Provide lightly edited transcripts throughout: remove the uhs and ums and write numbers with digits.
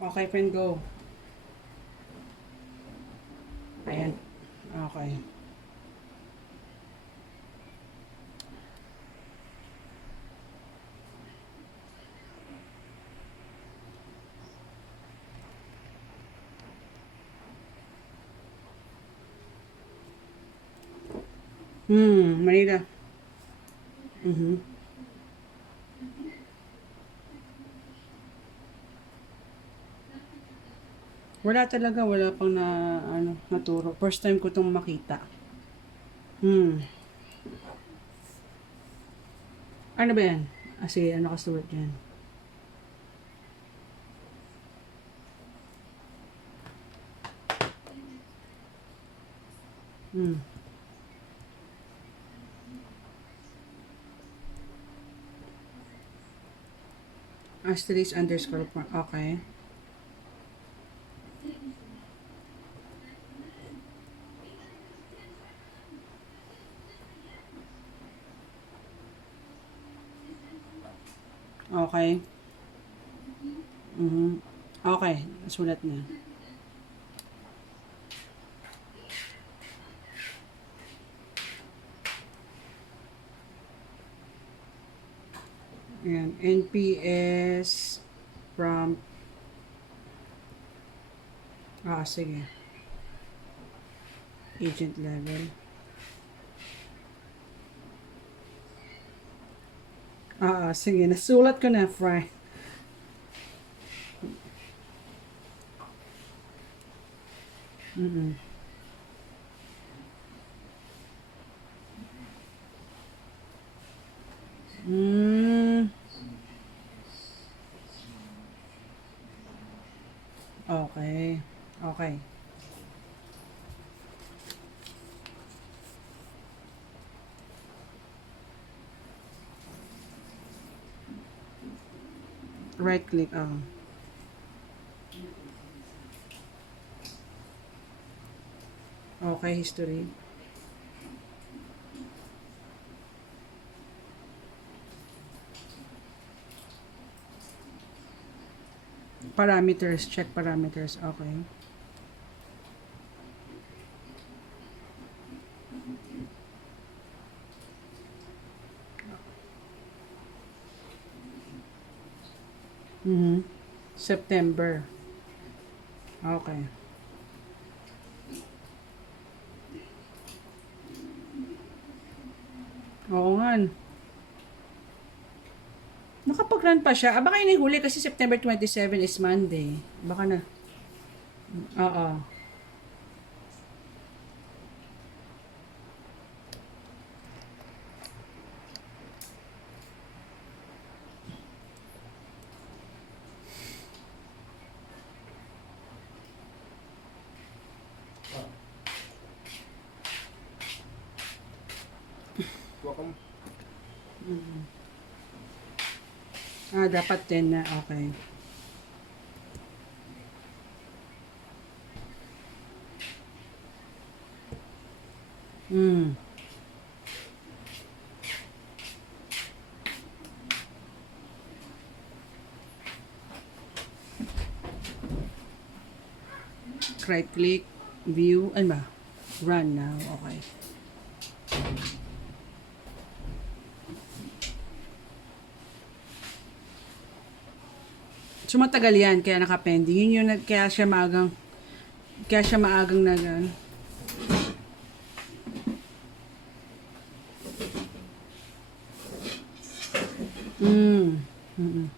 Okay, friend, go. Ayan. Okay. Manila. Mhm. Wala talaga, wala pang naturo. First time ko 'tong makita. Hmm. Ano ba 'yan? Sige, ano kasulat diyan? Hmm. Asterisk underscore pa. Okay. Okay. Mhm. Okay, nasulat na. Ayan. NPS from... sige. Agent level. Sige. Nasulat ko na, Fry. Mm-mm. Mm. Okay. Okay. Right click. Okay, history. Parameters. Check parameters. Okay. Mhm. September. Okay. Oo nga. Nakapag-run pa siya. Baka yun yung huli kasi September 27 is Monday. Baka na. Oo. Dapat 10 na. Okay. Hmm. Right click. View. Ano ba? Run now. Okay. So matagal yan. Kaya nakapending. Yun yung kaya siya maagang Hmm. Mm-mm.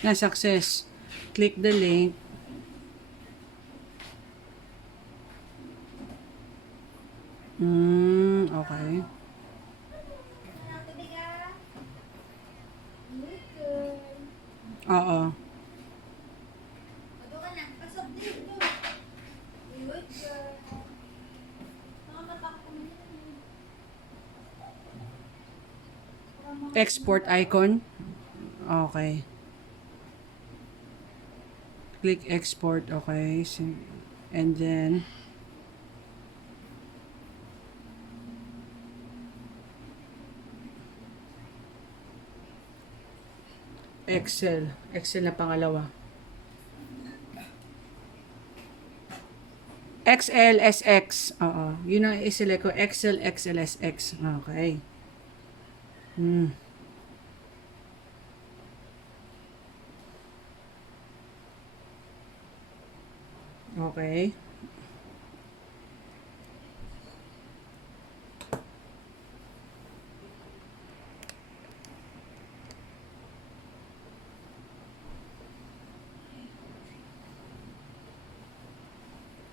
Na success. Click the link. Okay. Oo. Export icon. Okay. Click export. Okay. And then Excel. Excel na pangalawa. XL, SX. Oo. Yun ang iselect ko. XL, XL, SX. Okay. Hmm. Okay.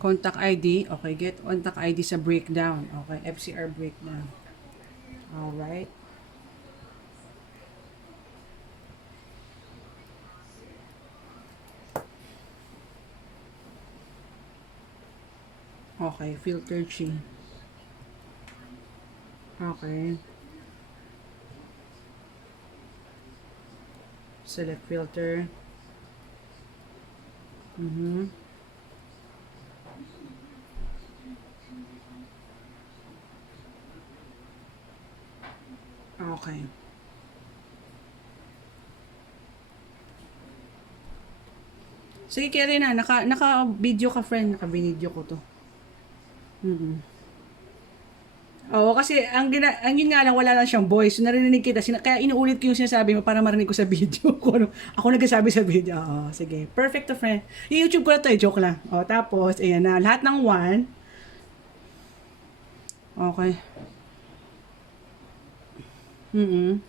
Contact ID. Okay. Get contact ID sa breakdown. Okay. FCR breakdown. Alright. Okay. Filter G. Okay. Select filter. Mm-hmm. Okay. Sige, kaya na. Naka-video ka, friend. Naka-video ko to. Mm-mm. Oo, kasi ang yun nga lang, wala lang siyang voice. So, narinig kita. Kaya inuulit ko yung sinasabi mo para marinig ko sa video. Kung ano, ako nagsasabi sa video. Oo, sige. Perfect to, friend. Yung YouTube ko na to, joke lang. O, tapos, ayan na. Lahat ng one. Okay. Mm-mm.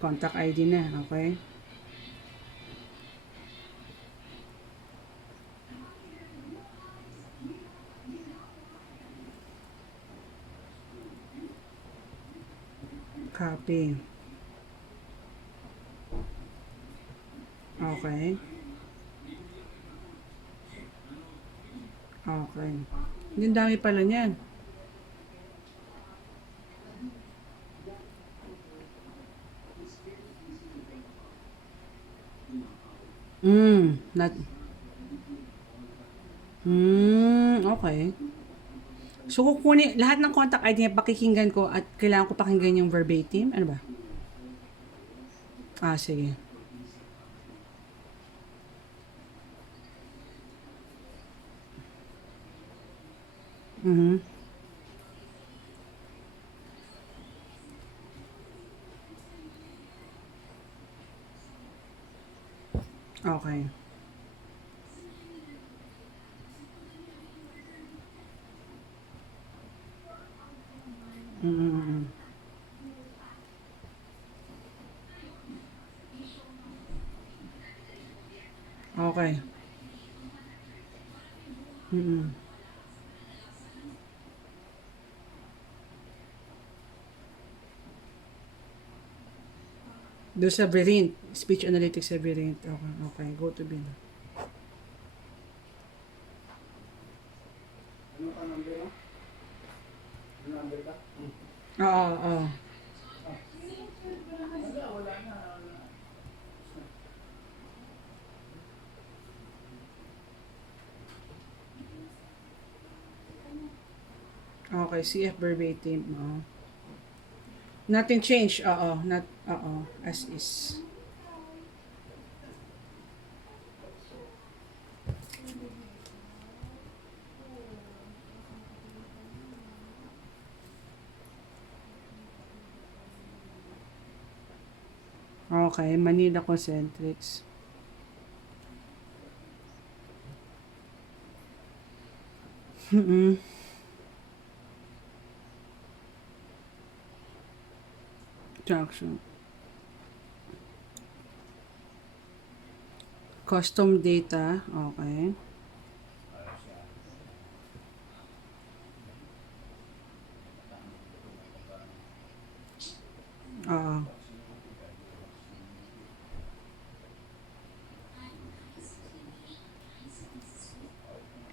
Contact ID na. Okay. Copy. Okay. Okay. Yung dami pala niyan. Not, okay. So, kukunin, lahat ng contact ID niya, pakikinggan ko at kailangan ko pakinggan yung verbatim. Ano ba? Ah, sige. Mhm. Okay. Mm. Okay. Mm. Doon sa variant, speech analytics sa variant. Okay, okay. Go to bin. Oo, oo. Okay, CF verbatim. Oo. Nothing change. Oo, not, oo, as is. Okay, Manila Concentrics. Mm. Traction. Custom data. Okay. Oo.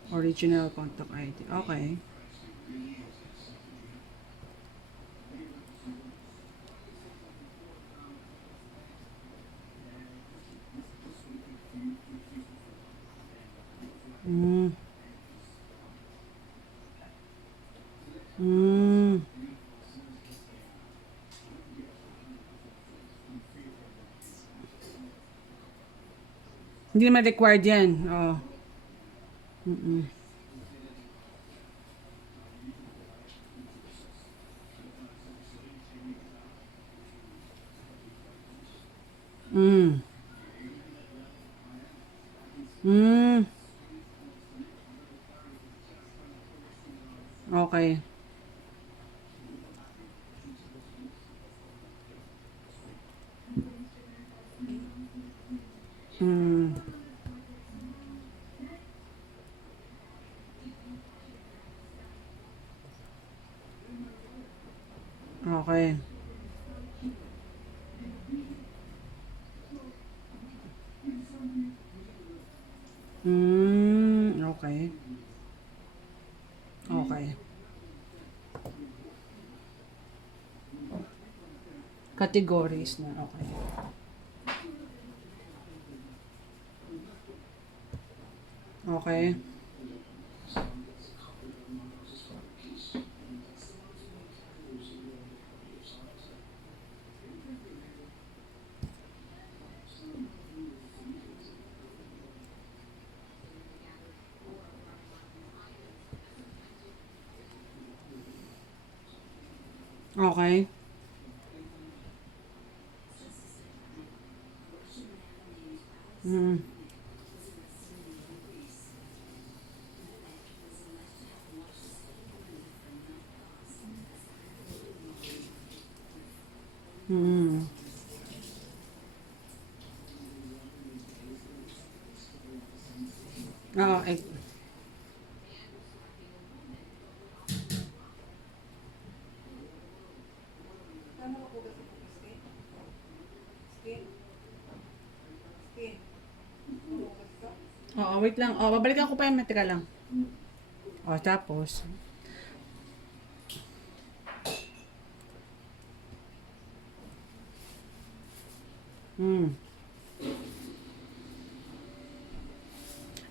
Original contact ID. Okay. Mm. Mm. Hindi naman required yan. Oo. Mm-mm. Mm. Mm. Okay. Mm. Okay. Okay. Okay. Categories na. Okay. Okay. Okay. Mm. Mm. Oo. Oo, wait lang. Oh, babalikan ko pa yan. Teka lang. Oh, tapos. Mm.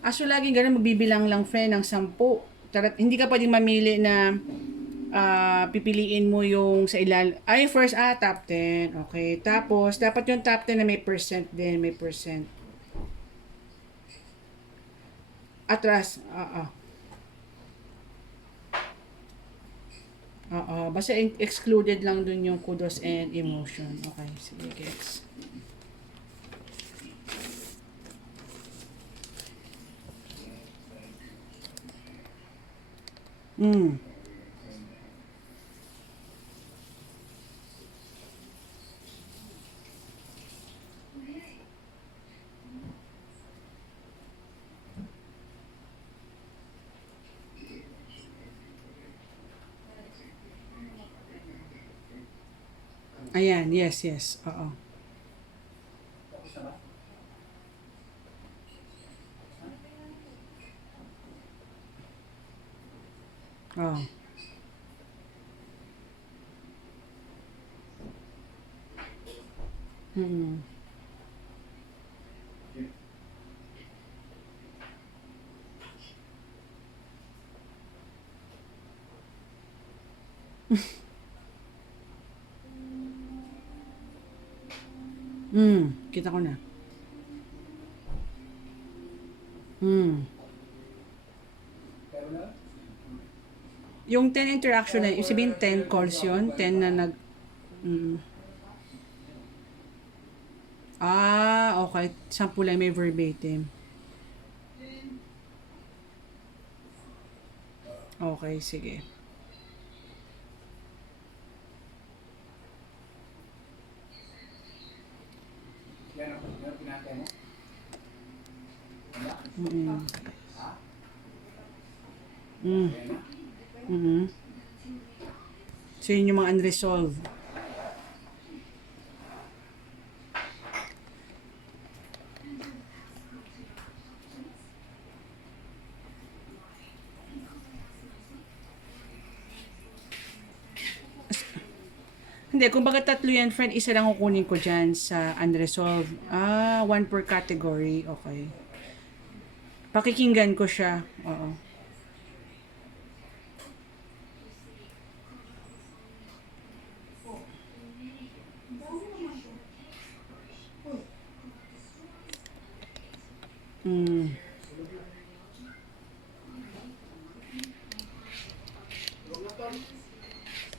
Aso laging ganun, magbibilang lang friend ng 10. Hindi ka pwedeng mamili na pipiliin mo yung sa ay first top 10. Okay. Tapos dapat yung top 10 na may percent din, may percent. Atras. Oo. Oo, basta excluded lang dun yung kudos and emotion. Okay, sige, gets. Mm. Ayan, yes, yes. Oo. Oo. Mm. Kita ko na. Mm. Yung 10 interaction na, yung sabihin 10 calls yun, 10 na mm. Okay. 10 lang may verbatim. Okay, sige. Mm. Mm. Mm. So, yun yung mga unresolved. Hindi, kung baga tatlo yan, friend, isa lang kukunin ko dyan sa unresolved. One per category. Okay. Pakikinggan ko siya. Oo. Mm.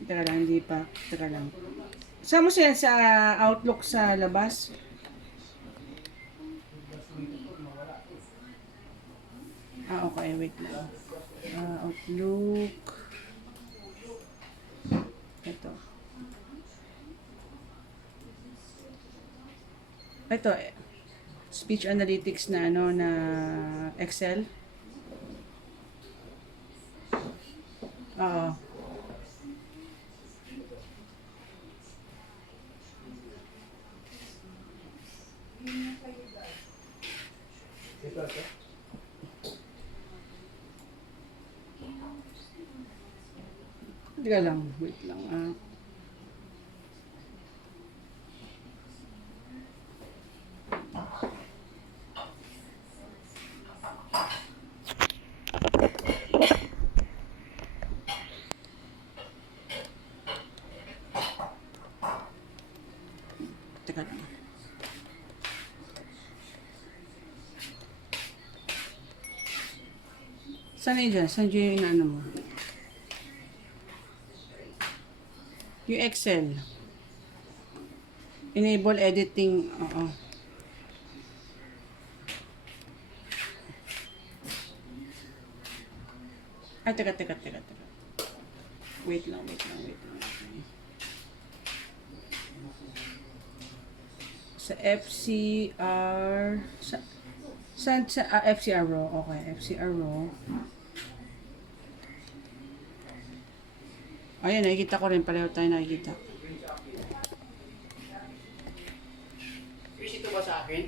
Teka lang, hindi pa. Teka lang. Saan mo siya sa Outlook sa labas? Okay. Wait lang. Outlook. Ito. Ito, speech analytics na ano na Excel. Oo. Teka lang, wait lang. Teka lang. Saan yun dyan? Saan yun yung ano mo? Yung Excel. Enable editing. Oo. Ay, teka. Wait lang. Sa FCR... Sa FCR row. Okay, FCR row. Ayun, nakikita ko rin. Pareho tayo nakikita. Wish ito ba sa akin?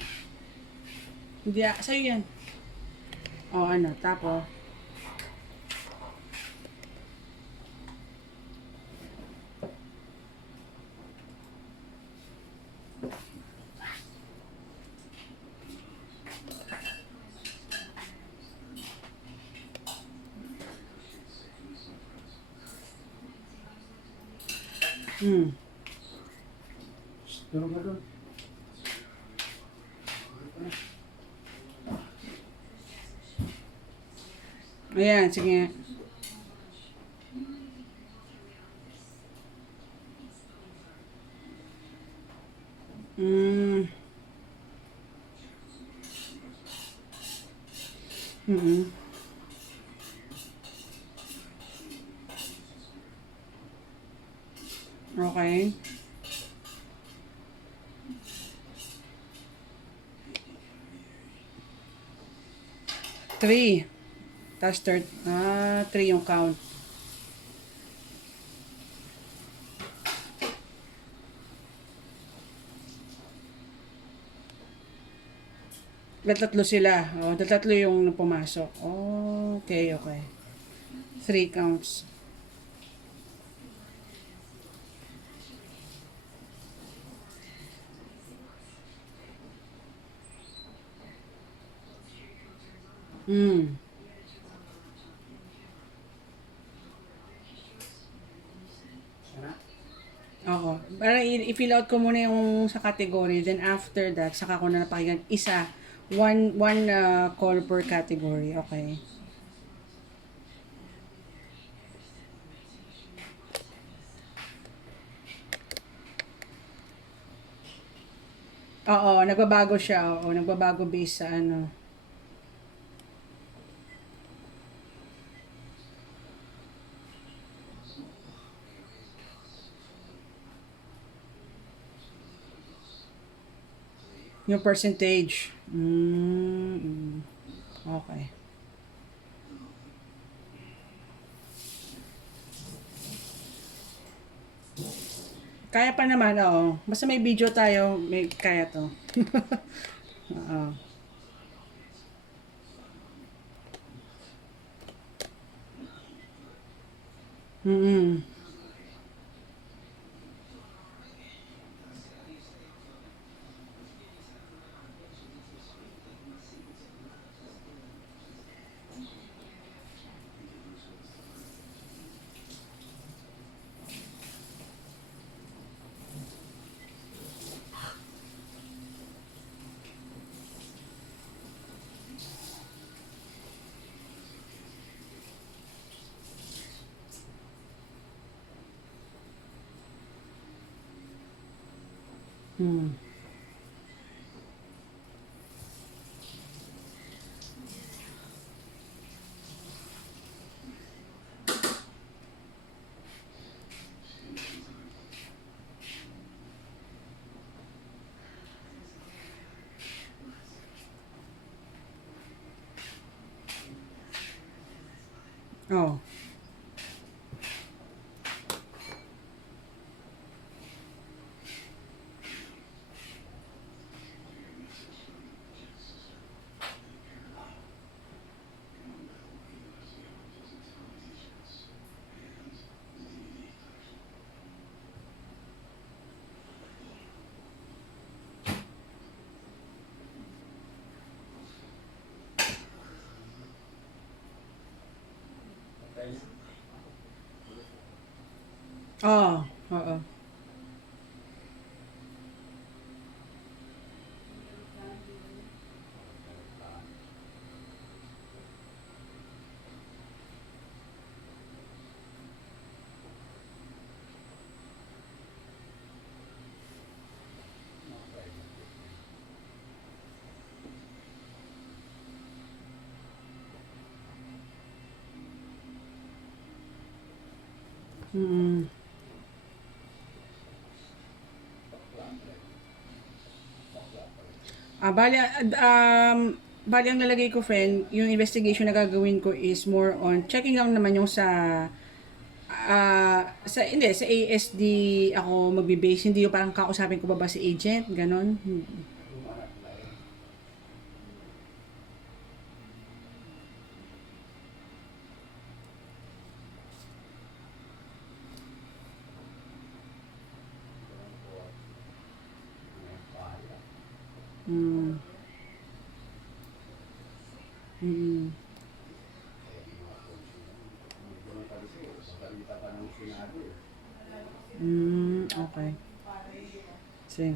Hindi, sa'yo yan. Ano, tapos. Tulog na doon. Ayan, sige. Mm. Okay. 3. Tapos 3 yung count. Tatlo sila. Tatlo yung pumasok. Okay. 3 counts. Oo. Para i-fill out ko muna yung sa category. Then after that, saka ko na napakinggan. One call per category. Okay. Oo, nagbabago siya. Oo, nagbabago based sa ano. Yung percentage. Okay. Kaya pa naman, oo. Basta may video tayo, may kaya to. Oo. Mm. Hmm. Oh. Oh. Oo. Mm. Bali ang lalagay ko, friend, yung investigation na gagawin ko is more on checking lang naman yung hindi, sa ASD ako magbe-base, hindi yung parang kakausapin ko ba si agent, ganon. Mm. Mm. Mm. Okay. Sige.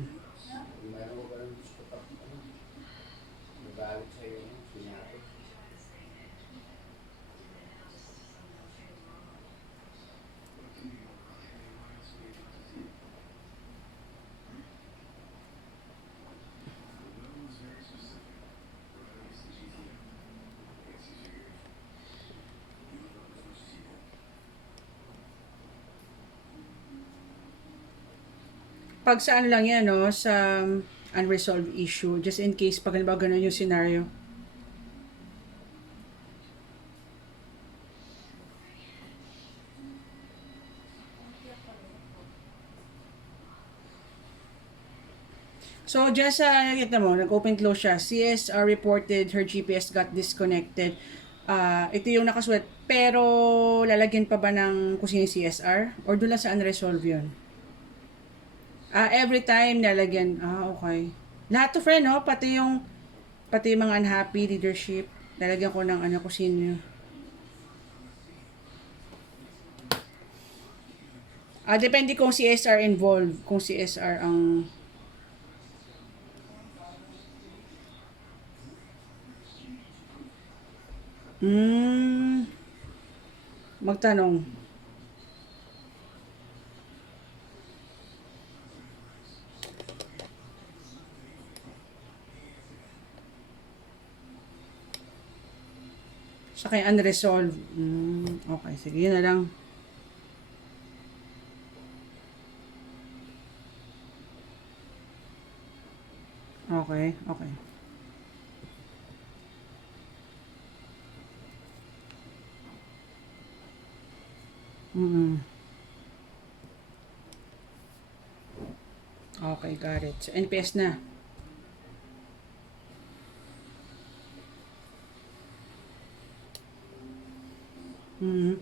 Pag sa ano lang yan, no, sa unresolved issue, just in case pag halimbawa ganun yung scenario. So, dyan sa nakita mo, nag-open close siya, CSR reported her GPS got disconnected. Ito yung nakasulat. Pero, lalagyan pa ba ng kung sino yung CSR? Or doon lang sa unresolved yun? Every time lalagyan. Okay. Lahat to, friend, no? Pati yung mga unhappy leadership. Lalagyan ko ng ano kung sino yun. Depende kung CSR involved. Kung CSR ang... Hmm... Magtanong. Sa kay unresolved. Okay, sige, yun na lang. Okay, okay. Mm. Okay, got it. So, NPS na. Mm.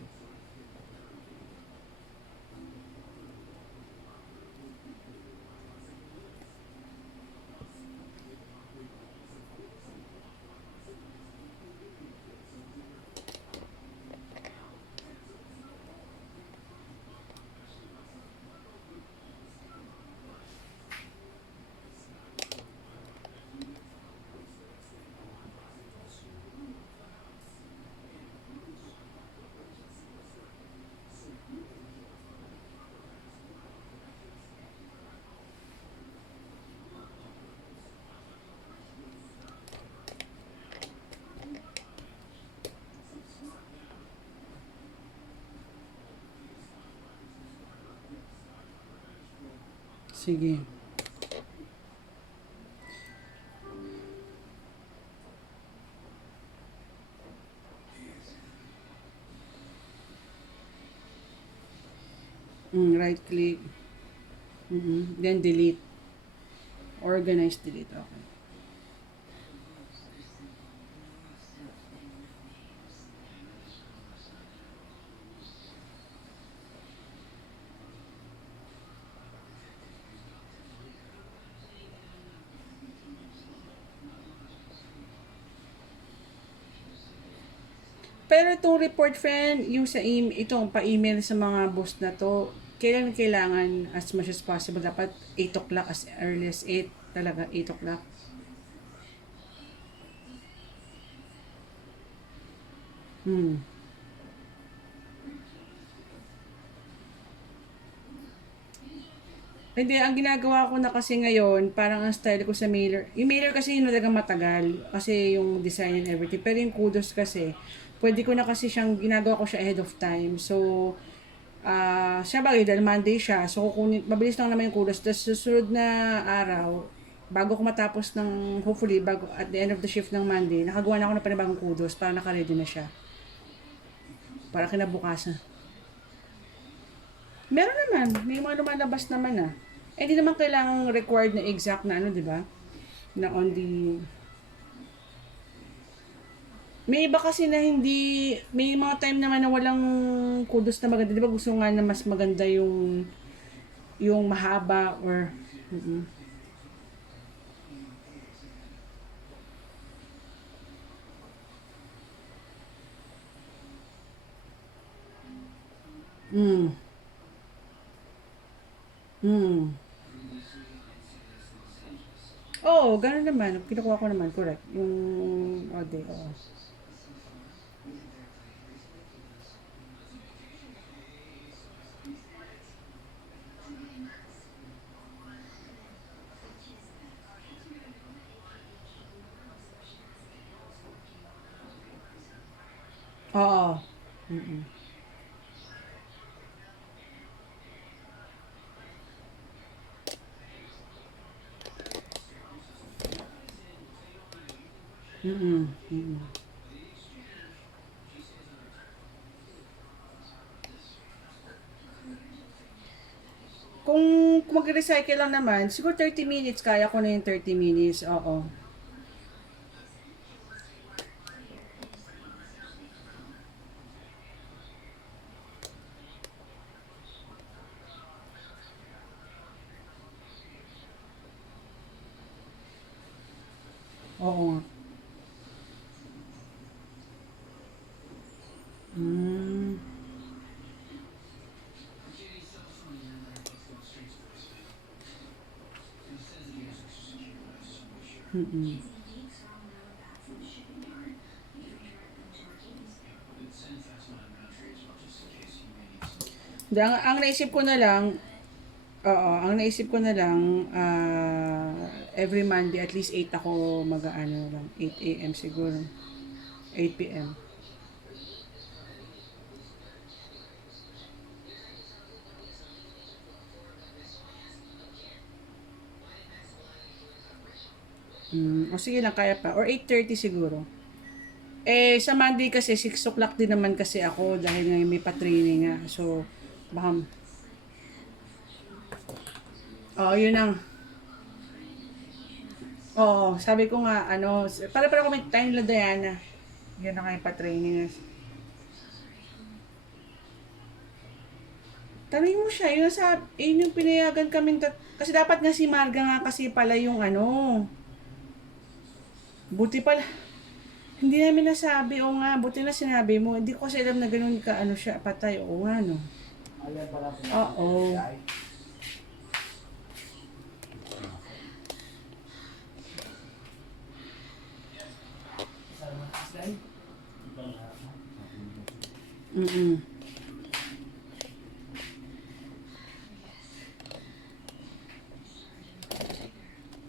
Sige. Right click. Then delete. Organize, delete. Okay. Pero itong report, friend, yung sa itong pa-email sa mga boss na to, kailangan as much as possible. Dapat 8 o'clock, as early as 8. Talaga, 8 o'clock. Hindi, ang ginagawa ko na kasi ngayon, parang ang style ko sa mailer. Yung mailer kasi yung talagang matagal. Kasi yung design and everything. Pero yung kudos kasi, pwede ko na kasi siyang, ginagawa ko siya ahead of time. So, siya bagay, dahil Monday siya. So, kukunin, mabilis lang naman yung kudos. Tapos, susunod na araw, bago ko matapos ng, hopefully, bago, at the end of the shift ng Monday, nakagawa na ako ng panibagong kudos para naka-ready na siya. Para kinabukasan. Meron naman. May mga lumalabas naman ah. Eh, di naman kailangang required na exact na ano, di ba? Na on the... May iba kasi na hindi... May mga time naman na walang kudos na maganda. Di ba gusto nga na mas maganda yung mahaba or... Mm. Oo, gano'n naman. Kinukuha ko naman, correct. Yung ode, oo. Oo. Kung mag-recycle lang naman, siguro 30 minutes, kaya ko na yung 30 minutes, oo. Oo nga. Mm. Hindi, ang naisip ko na lang, oo, ang naisip ko na lang, every Monday at least 8 ako mag-ano lang, 8 a.m. siguro, 8 p.m. O sige lang, kaya pa. Or 8:30 siguro. Eh, sa Monday kasi 6 o'clock din naman kasi ako dahil nga may pa-training nga. So, baka... Oo, yun ang... Oo, sabi ko nga, ano, para ko may time nila Diana. Yun na nga yung pa-training. Tanungin mo siya, yun yung pinayagan kaming kasi dapat nga si Marga nga kasi pala yung ano. Buti pala. Hindi namin nasabi, o nga, buti na sinabi mo. Hindi ko kasi alam na ganun ka, ano siya, patay. Oo nga, no. Ayan pala po. Oo.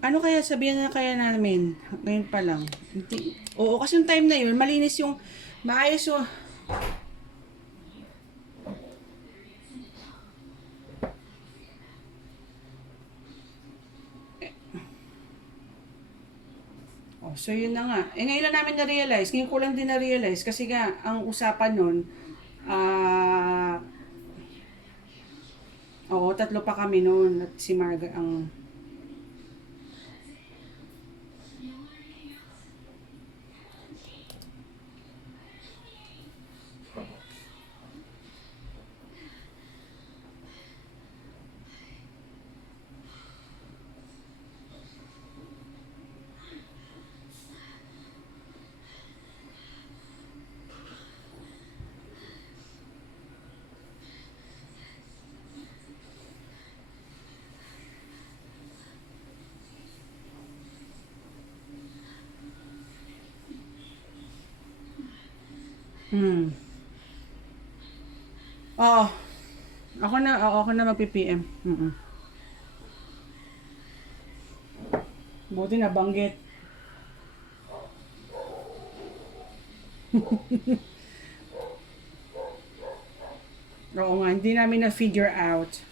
Ano kaya sabihan na kaya namin? Ngayon pa lang. Oo, kasi yung time na yun, malinis yung, maayos yung, So yun na nga. Eh ngayon lang namin na-realize, ngayon ko lang din na-realize kasi nga ang usapan nun, ah, oo, tatlo pa kami noon at si Marga ang hmm. Oo, ako na magpi-PM. Buti na banggit. Oo nga, hindi namin na-figure out.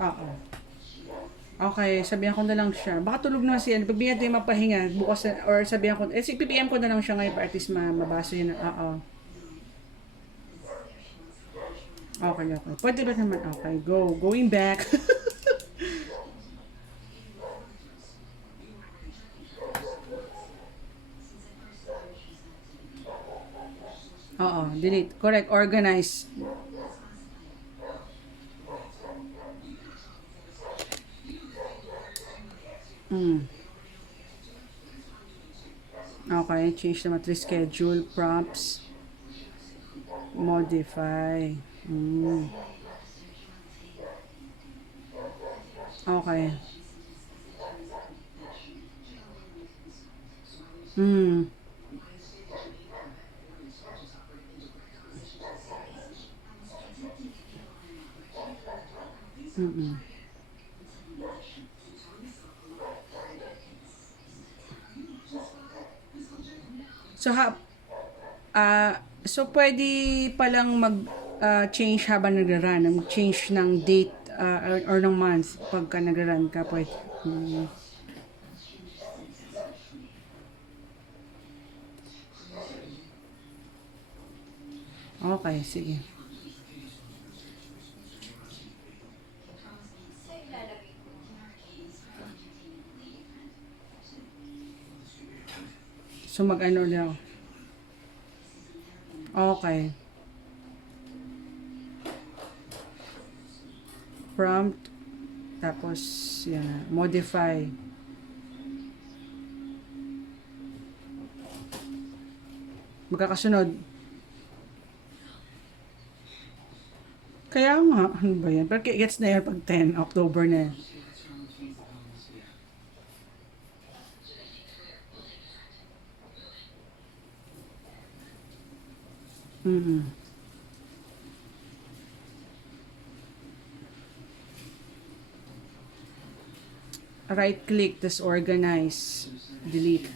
Oo. Okay, sabihan ko na lang siya. Baka tulog na siya. Pagbigyan tayo mapahinga bukas or sabihan ko, si PPM ko na lang siya ngayon para at least mabasa yun. Oo. Okay, okay. Pwede ba naman? Okay, go. Going back. Oo, delete. Correct, organize. Mm. Okay, change the matrix schedule, prompts, modify. Mm. Okay. Mm. Mm-mm. So, so pwede palang change habang nagra-run, mag-change ng date or ng month pagka nagra-run ka pwede. Mm. Okay, sige. So mag-ano lang. Okay. Prompt. Tapos, yan. Modify. Magkakasunod. Kaya nga, ano ba yan? Pero gets na yan pag 10 October na yan. Mm-hmm. Right click, tas organize, delete.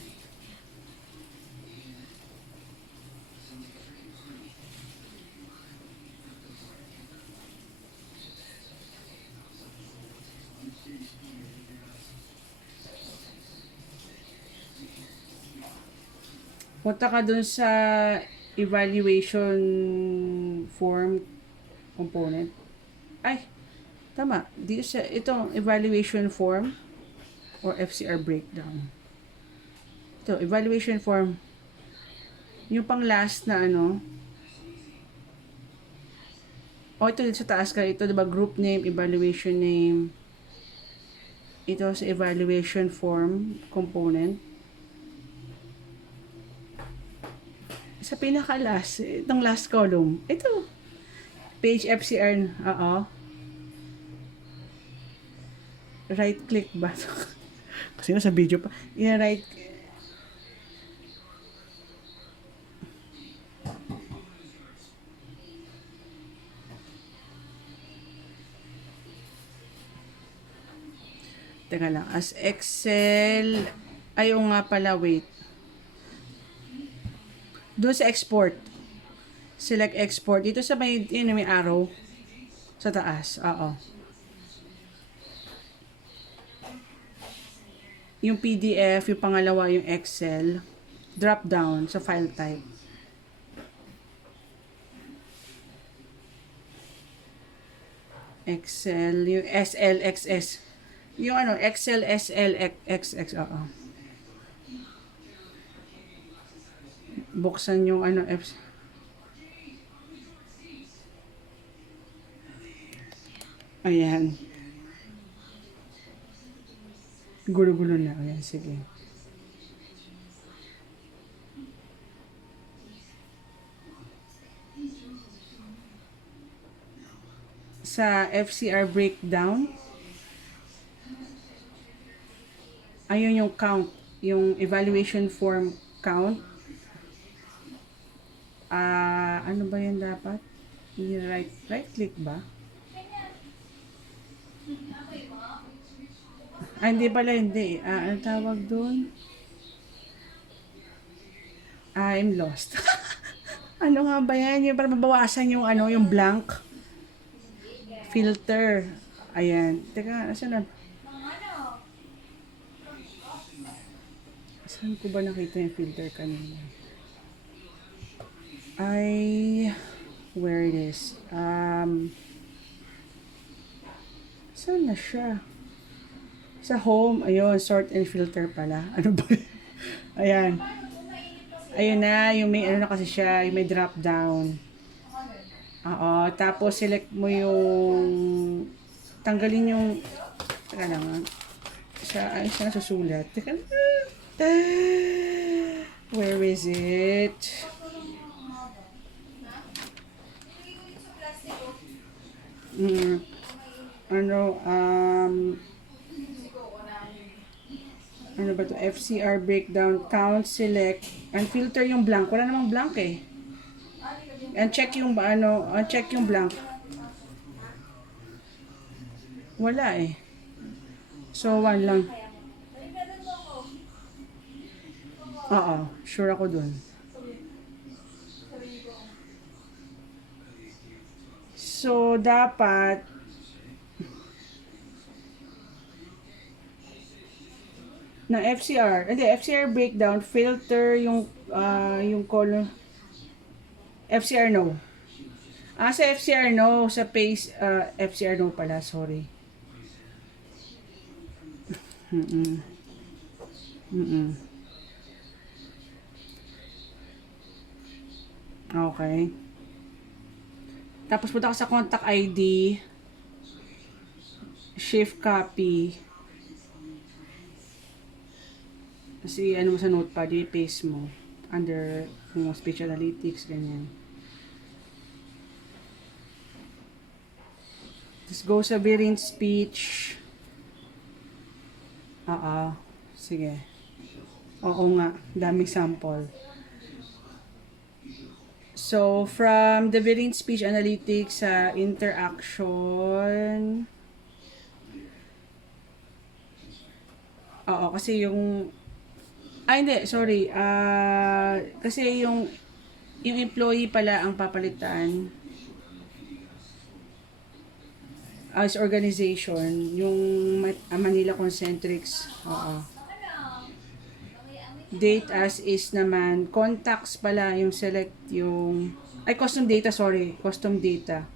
Punta ka dun sa evaluation form component. Ay, tama. Dito sa itong evaluation form or FCR breakdown. Ito, evaluation form. Yung pang last na ano. O, ito dito sa taas ka. Ito, diba, group name, evaluation name. Ito sa evaluation form component. Sa pinaka-last, itong last column. Ito. Page FCR. Oo. Right click ba? Kasi nasa video pa. I-right. Teka lang. As Excel. Ayaw nga pala, wait. Doon sa export. Select export. Dito sa may arrow. Sa taas. Oo. Yung PDF, yung pangalawa, yung Excel. Drop down sa file type. Excel, yung SLXS. Yung ano, Excel, SLXX, oo. Buksan yung ano, ayan. Gulo-gulo na. Ayan, sige. Sa FCR breakdown, ayun yung count, yung evaluation form count. Ano ba yan dapat? Right click ba? Hindi pala, hindi. Ano tawag doon? I'm lost. Ano nga ba yan? Yung para mabawasan yung ano, yung blank filter. Ayan. Teka, asan na? Saan ko ba nakita yung filter kanina? Where it is? Saan na siya? Sa home, ayun, sort and filter pala. Ano ba? Ayan. Ayun na, yung may ano na kasi siya, yung may drop down. Oo, tapos select mo yung, tanggalin yung, teka lang, siya nasusulat. Teka lang. Where is it? Ano ba to? FCR breakdown, count, select, and filter yung blank. Wala namang blank eh. Check yung blank. Wala eh. So, 1 lang. Oo, sure ako dun. So, dapat na FCR breakdown, filter yung column. FCR no. Sa FCR no, sa page, FCR no pala, sorry. Okay. Tapos punta ka sa contact ID, shift copy. Kasi ano mo sa notepad, i-paste mo under speech analytics, ganyan. Just go sa Virin speech. Sige. Oo nga, daming sample. So, from the Virin speech analytics sa interaction. Kasi yung hindi, sorry. Kasi yung employee pala ang papalitan as organization, yung Manila Concentrics. Date as is naman, contacts pala yung select yung custom data, sorry, custom data.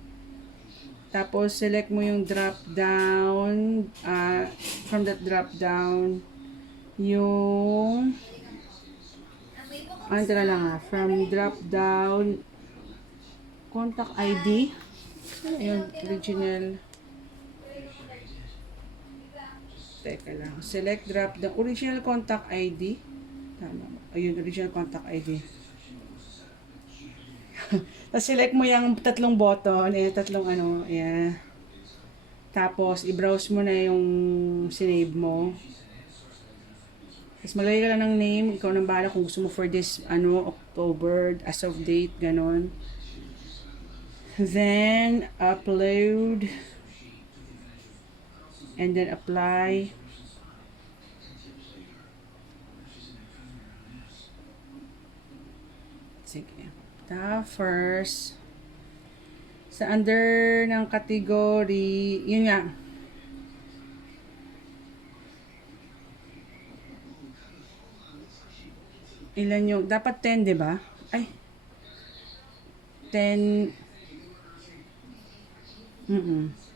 Tapos select mo yung drop down, from that drop down yung from drop down contact ID. Ayun, original. Teka lang. Select drop down original contact ID. Tama. Ayun, original contact ID. Tapos select mo yung tatlong button, tatlong ayan. Tapos i-browse mo na yung sinave mo. Tapos maglagay ka lang ng name, ikaw nang bahala kung gusto mo for this, October, as of date, ganon. Then, upload. And then apply. Sige. First, sa under ng category, yun nga. Ilan yung, dapat 10, di ba? Ay, 10, mm.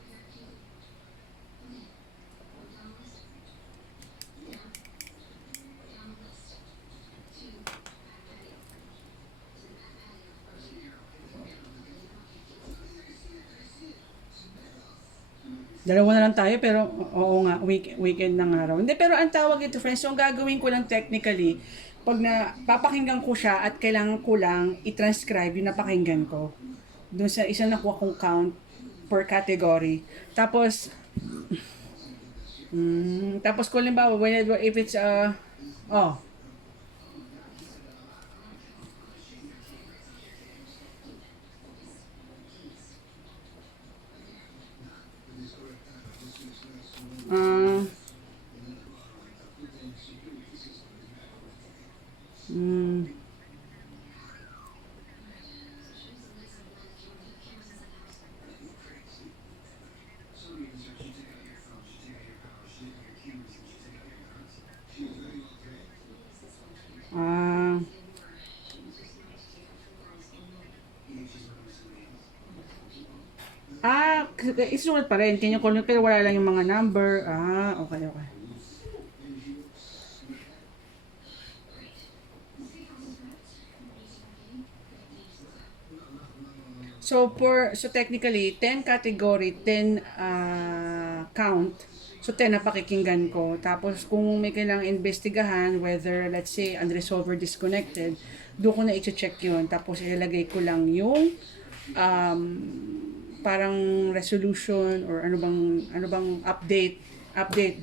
Dalawa na lang tayo, pero oo nga, weekend ng araw. Hindi, pero ang tawag ito, friends, yung gagawin ko lang technically, pag na papakinggan ko siya at kailangan ko lang i-transcribe yung napakinggan ko doon sa isang nakuha kong count per category. Tapos, tapos kung limbawa, whenever, if it's, oh, ah, mm, ah, isulat pa rin. Kanya ko, pero wala lang yung mga number. Okay, okay. So technically 10 category, 10 count. So 10 na pakikinggan ko. Tapos kung may kailangang investigahan, whether let's say unresolved or disconnected, doon ko na i-check yun. Tapos ilalagay ko lang yung um, parang resolution or ano bang update. Okay.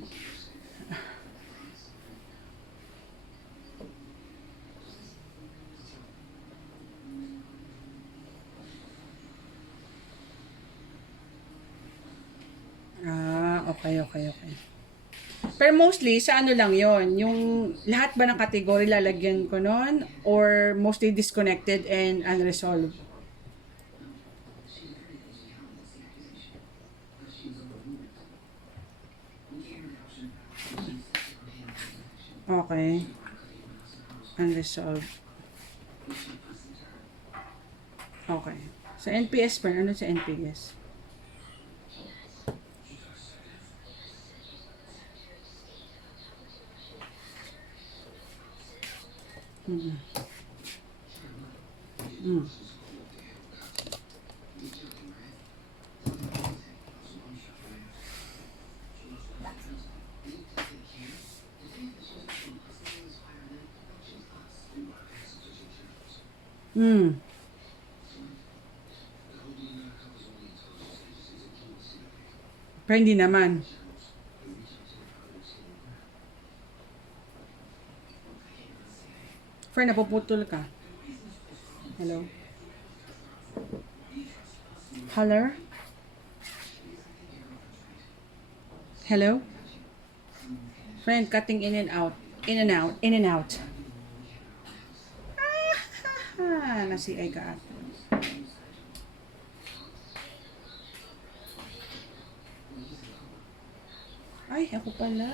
Pero mostly, sa ano lang yon, yung lahat ba ng category lalagyan ko nun? Or mostly disconnected and unresolved? Okay. Unresolved. Okay. Sa NPS pa, ano sa NPS? Mm. Mm. Mm. Pero hindi naman. Friend, napuputol ka. Hello? Hello? Hello? Friend, cutting in and out. In and out. Nasi-ay ka ata. Ay, ako pala.